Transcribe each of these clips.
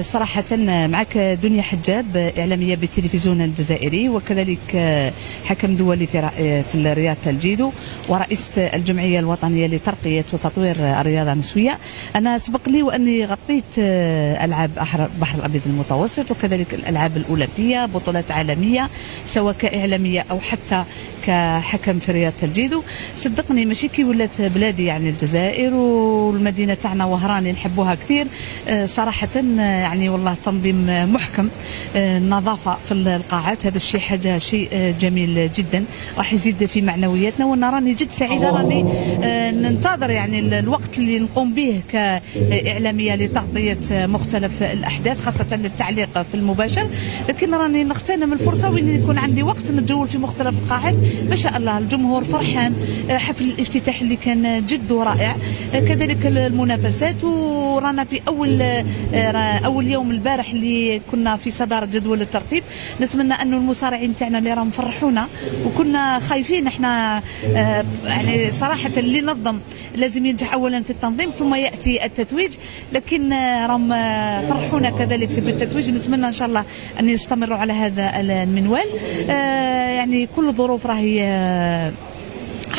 صراحة معك دنيا حجاب، إعلامية بالتلفزيون الجزائري، وكذلك حكم دولي في الرياضة الجيدو، ورئيسة الجمعية الوطنية لترقية وتطوير الرياضة النسوية. أنا سبق لي وأني غطيت ألعاب البحر الأبيض المتوسط، وكذلك الألعاب الأولمبية، بطولات عالمية، سواء كإعلامية أو حتى كحكم في رياضة الجيدو. صدقني ماشي كي ولات بلادي يعني الجزائر، والمدينة تاعنا وهران نحبوها كثير صراحة. يعني والله تنظيم محكم، النظافة في القاعات، هذا الشيء شيء جميل جدا، راح يزيد في معنوياتنا. وانا راني جد سعيدة، راني ننتظر يعني الوقت اللي نقوم به كإعلامية لتغطية مختلف الأحداث، خاصة التعليق في المباشر. لكن راني نغتنم الفرصة وين يكون عندي وقت نتجول في مختلف القاعات. ما شاء الله الجمهور فرحان، حفل الافتتاح اللي كان جد رائع، كذلك المنافسات. ورانا في أول يوم البارح اللي كنا في صدارة جدول الترتيب. نتمنى أنه المصارعين تاعنا اللي راهم فرحونا، وكنا خايفين احنا يعني صراحة اللي نظم لازم ينجح أولا في التنظيم ثم يأتي التتويج، لكن راهم فرحونا كذلك بالتتويج. نتمنى إن شاء الله أن يستمروا على هذا المنوال. يعني كل الظروف راهي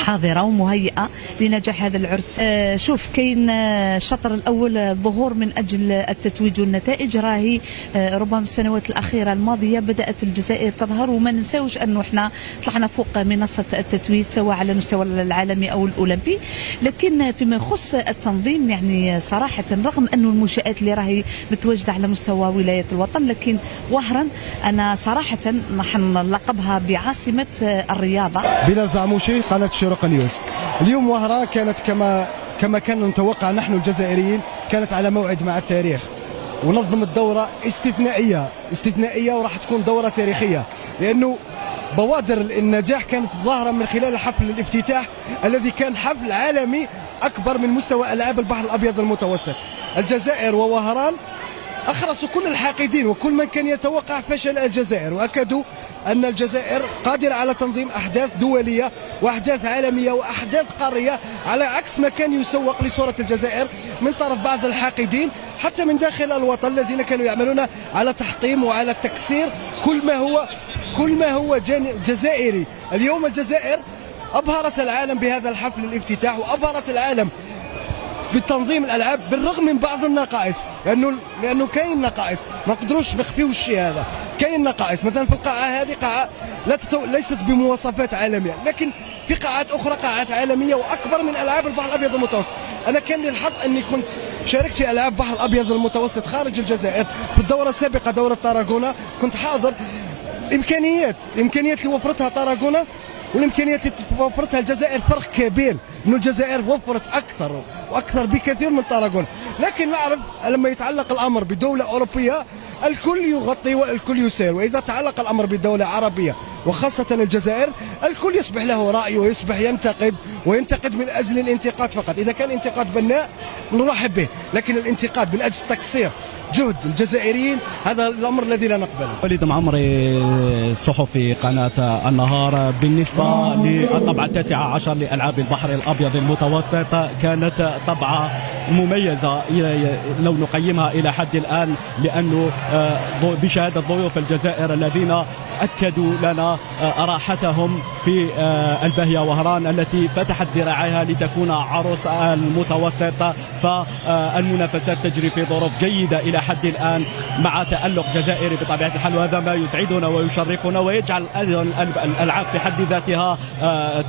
حاضرة ومهيئة لنجاح هذا العرس. شوف كاين الشطر الأول الظهور من أجل التتويج والنتائج، راهي ربما السنوات الأخيرة الماضية بدأت الجزائر تظهر، وما ننساوش أنه احنا طلعنا فوق منصة التتويج سواء على المستوى العالمي أو الأولمبي. لكن فيما يخص التنظيم يعني صراحة رغم أنه المنشآت اللي راهي متواجدة على مستوى ولاية الوطن، لكن وهران أنا صراحة نلقبها بعاصمة الرياضة. بلال زعموشي، قناة شروق نيوز. اليوم وهران كانت كما كان نتوقع نحن الجزائريين، كانت على موعد مع التاريخ، ونظمت دورة استثنائية وراح تكون دورة تاريخية، لأنه بوادر النجاح كانت ظاهرة من خلال حفل الافتتاح الذي كان حفل عالمي أكبر من مستوى ألعاب البحر الأبيض المتوسط. الجزائر ووهران أخرسوا كل الحاقدين وكل من كان يتوقع فشل الجزائر، وأكدوا أن الجزائر قادرة على تنظيم أحداث دولية وأحداث عالمية وأحداث قارية، على عكس ما كان يسوق لصورة الجزائر من طرف بعض الحاقدين حتى من داخل الوطن، الذين كانوا يعملون على تحطيم وعلى تكسير كل ما هو جزائري. اليوم الجزائر أبهرت العالم بهذا الحفل الافتتاح، وأبهرت العالم في تنظيم الالعاب بالرغم من بعض النقائص، لانه كاين نقائص ما نقدروش نخفيو الشيء هذا. كاين نقائص مثلا في القاعه هذه، قاعه ليست بمواصفات عالميه، لكن في قاعات اخرى قاعات عالميه واكبر من العاب البحر الابيض المتوسط. انا كان لي الحظ اني كنت شاركت في العاب البحر الابيض المتوسط خارج الجزائر في الدوره السابقه، دوره طاراغونا، كنت حاضر. الامكانيات اللي وفرتها طاراغونا والامكانيات اللي وفرتها الجزائر فرق كبير، انه الجزائر وفرت اكثر بكثير من طاراغون. لكن نعرف لما يتعلق الامر بدوله اوروبيه الكل يغطي والكل يسير، واذا تعلق الامر بدوله عربيه وخاصه الجزائر الكل يصبح له راي ويصبح ينتقد من اجل الانتقاد فقط. اذا كان انتقاد بناء نرحب به، لكن الانتقاد من اجل تقصير جهد الجزائريين هذا الامر الذي لا نقبله. وليد معمري، صحفي قناه النهار. بالنسبه للطبعه 19 لالعاب البحر الابيض المتوسط، كانت طبعه مميزه لو نقيمها الى حد الان، لانه بشهاده ضيوف الجزائر الذين اكدوا لنا راحتهم في الباهيه وهران التي فتحت ذراعيها لتكون عروس المتوسط. فالمنافسات تجري في ظروف جيده الى حد الان مع تألق جزائري بطبيعه الحال، وهذا ما يسعدنا ويشرفنا ويجعل ايضا الالعاب في حد ذاتها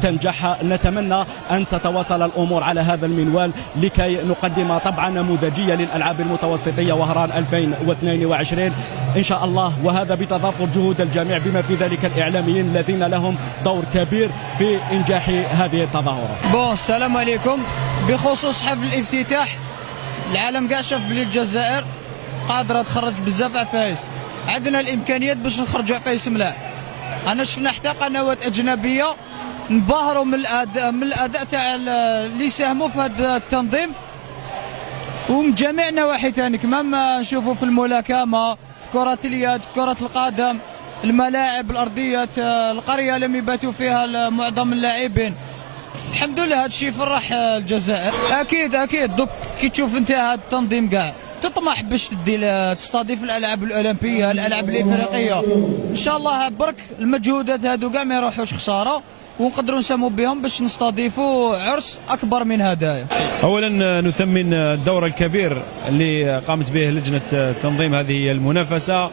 تنجح. نتمنى ان تتواصل الامور على هذا المنوال لكي نقدم طبعا نموذجيه للالعاب المتوسطيه وهران 2022 ان شاء الله، وهذا بتضافر جهود الجميع بما في ذلك الاعلاميين الذين لهم دور كبير في انجاح هذه التظاهرات. السلام عليكم. بخصوص حفل الافتتاح، العالم كاع شاف بلي الجزائر قادره تخرج بزاف عفايس، عندنا الامكانيات باش نخرجوا عفايس ملاح. انا شفنا حتى قنوات اجنبيه انبهروا من الاداء تاع اللي ساهموا في هذا التنظيم، ومن جميع النواحي ثاني كما نشوفوا في الملاكمه، في كره اليد، في كره القدم، الملاعب، الارضيات، القريه لم يباتوا فيها معظم اللاعبين. الحمد لله هذا الشيء فرح الجزائر. اكيد دوك كي تشوف انت هذا التنظيم كاع تطمح باش تستضيف الالعاب الاولمبيه، الالعاب الافريقيه. ان شاء الله برك المجهودات هادو كاع ما يروحوش خساره، ونقدروا نساهموا بهم باش نستضيفوا عرس اكبر من هدايا. اولا نثمن الدور الكبير اللي قامت به لجنه تنظيم هذه المنافسه،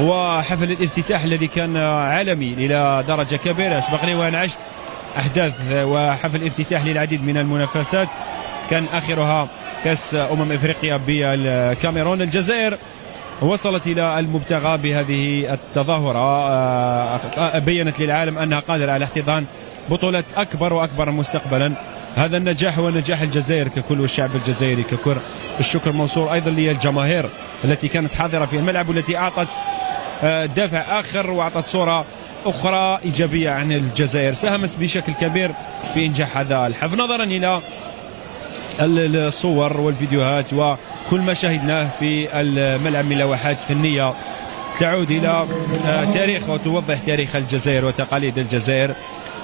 وحفل الافتتاح الذي كان عالمي الى درجه كبيره. اسبق لي وان عشت احداث وحفل افتتاح للعديد من المنافسات، كان اخرها كاس افريقيا بالكاميرون. الجزائر وصلت الى المبتغى بهذه التظاهره، بينت للعالم انها قادره على احتضان بطولات اكبر واكبر مستقبلا. هذا النجاح هو نجاح الجزائر ككل والشعب الجزائري ككل. الشكر موصول ايضا للجماهير التي كانت حاضره في الملعب، والتي اعطت دافع اخر واعطت صوره اخرى ايجابيه عن الجزائر، ساهمت بشكل كبير في انجاح هذا الحفل. نظرا الى الصور والفيديوهات وكل ما شاهدناه في الملعب من لوحات فنيه تعود الى تاريخ وتوضح تاريخ الجزائر وتقاليد الجزائر.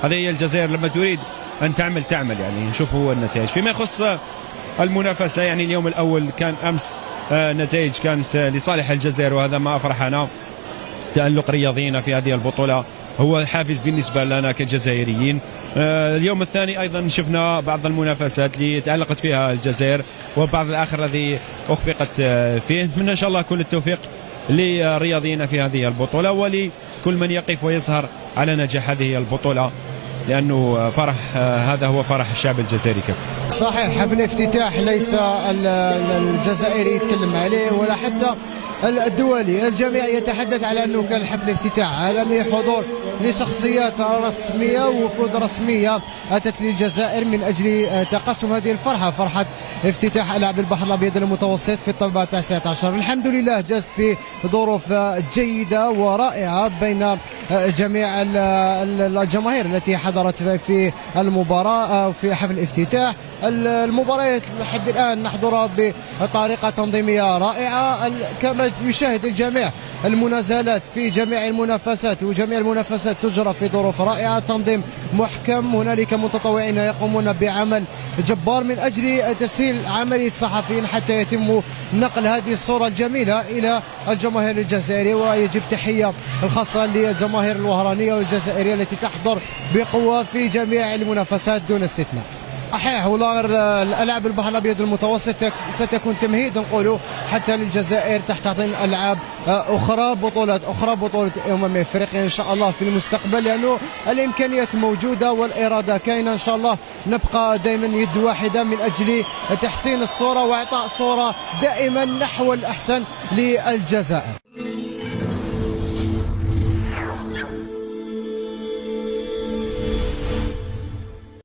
هذه هي الجزائر لما تريد ان تعمل يعني نشوفوا النتائج. فيما يخص المنافسه، يعني اليوم الاول كان امس نتائج كانت لصالح الجزائر، وهذا ما افرحنا. تألق رياضيين في هذه البطولة هو حافز بالنسبة لنا كجزائريين. اليوم الثاني أيضا شفنا بعض المنافسات اللي تألقت فيها الجزائر، وبعض الآخر الذي أخفقت فيه. نتمنى إن شاء الله كل التوفيق للرياضيين في هذه البطولة، ولكل من يقف ويسهر على نجاح هذه البطولة، لأنه فرح هذا هو فرح الشعب الجزائري. صحيح، حفل افتتاح ليس الجزائري يتكلم عليه ولا حتى الدولي، الجميع يتحدث على أنه كان حفل افتتاح عالمي، حضور لشخصيات رسمية ووفود رسمية أتت للجزائر من أجل تقسم هذه الفرحة، فرحة افتتاح ألعاب البحر الأبيض المتوسط في الطابع 19. الحمد لله جازت في ظروف جيدة ورائعة بين جميع الجماهير التي حضرت في المباراة في حفل الافتتاح. المباريات لحد الآن نحضرها بطريقة تنظيمية رائعة، كما يشاهد الجميع المنازلات في جميع المنافسات، وجميع المنافسات تجرى في ظروف رائعة، تنظيم محكم. هنالك متطوعين يقومون بعمل جبار من أجل تسهيل عملية الصحفيين حتى يتم نقل هذه الصورة الجميلة إلى الجماهير الجزائرية. ويجب تحية الخاصة للجماهير الوهرانية والجزائرية التي تحضر بقوة في جميع المنافسات دون استثناء. صحيح، ولا الألعاب البحر الأبيض المتوسط ستكون تمهيد نقولوا حتى للجزائر تحتضن ألعاب أخرى، بطولات أخرى، بطولة أفريقيا إن شاء الله في المستقبل، لأنه الإمكانيات موجودة والإرادة كاينة. إن شاء الله نبقى دائما يد واحدة من أجل تحسين الصورة وإعطاء صورة دائما نحو الأحسن للجزائر.